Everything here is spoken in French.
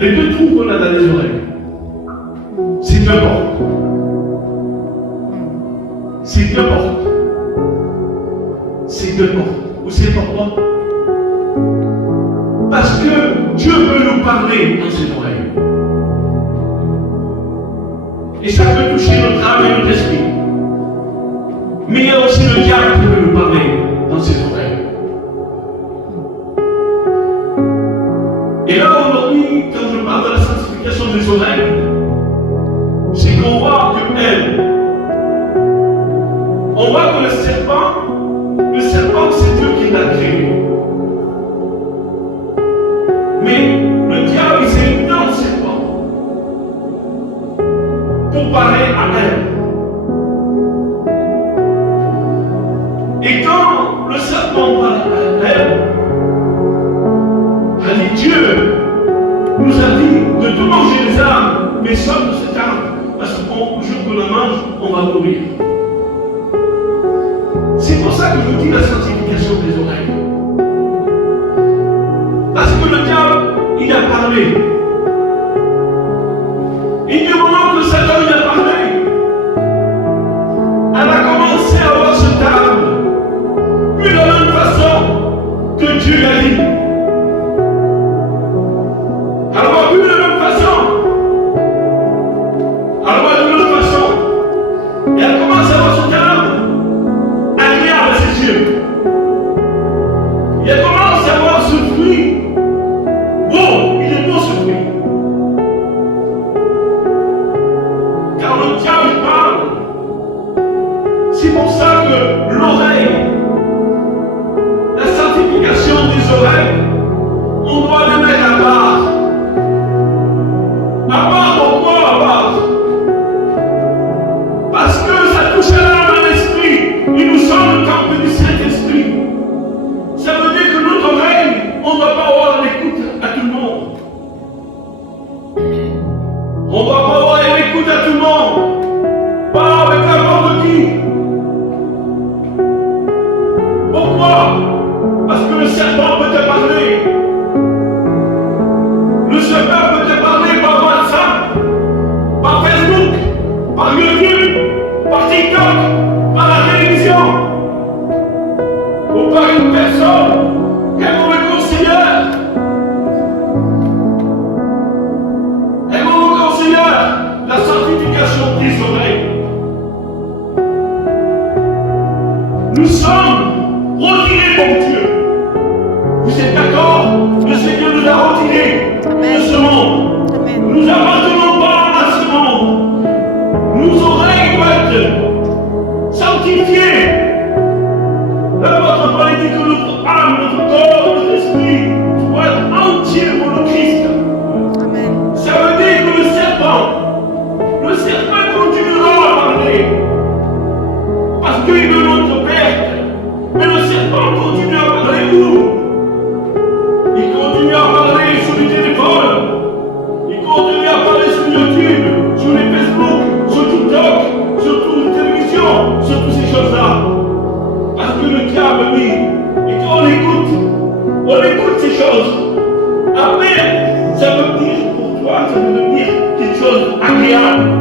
Les deux trous qu'on a dans les oreilles, c'est deux portes. C'est deux portes. C'est deux portes. Vous savez pourquoi? Parce que Dieu veut nous parler dans ses oreilles. Et ça peut toucher notre âme et notre esprit. Mais il y a aussi le diable qui veut nous parler dans ses oreilles. Et là, aujourd'hui, quand je parle de la sanctification des oreilles, c'est qu'on voit qu'elle, on voit que le serpent, c'est Dieu qui l'a créé. Mais le diable, il s'est mis dans le serpent pour parler à elle. Et quand le serpent parle à elle, elle dit Dieu nous a dit de tout manger les âmes, mais sauf de cette arme, parce qu'au jour que la mange, on va mourir. C'est pour ça que je vous dis la sanctification des oreilles. Parce que le diable, il a parlé. Et du moment que Satan il a parlé, elle a commencé à avoir cette arme. Plus de la même façon que Dieu l'a dit. Alors, plus de la même façon. Alors, de l'autre façon. Et elle commence à avoir cette arme agréable à ses yeux. Et elle commence à avoir ce fruit. Bon, il est beau ce fruit. Car le diable parle. C'est pour ça que l'oreille, la sanctification des oreilles, on doit le mettre à part. À part pourquoi à part? Parce que ça touche à l'âme et à l'esprit. Et nous sommes le temple du Saint-Esprit. Ça veut dire que notre oreille, on ne doit pas avoir l'écoute à tout le monde. On ne doit pas avoir l'écoute à tout le monde. Pas avec n'importe qui. Pourquoi? Parce que le serpent peut te parler. Le serpent peut te parler par WhatsApp, par Facebook, par YouTube, par TikTok, par la télévision, ou par une personne qu'elle vous considère. Elle vous considère la sanctification des oreilles. Nous sommes retirés pour Dieu. Vous êtes d'accord? Le Seigneur nous a retirés de ce monde. Amen. Nous n'appartenons pas à ce monde. Nos oreilles doivent être sanctifiées. L'apôtre Paul dit que notre âme, notre corps, notre esprit doit être entier pour le Christ. Amen. Ça veut dire que le serpent continuera à parler. Parce qu'il veut notre perte. Mais le serpent continue à parler où? Il continue à parler sur le téléphone. Il continue à parler sur YouTube, sur les Facebook, sur TikTok, sur toute la télévision, sur toutes ces choses-là. Parce que le diable, lui, et quand on écoute ces choses. Après, ça veut dire pour toi, ça veut dire quelque chose d'agréable.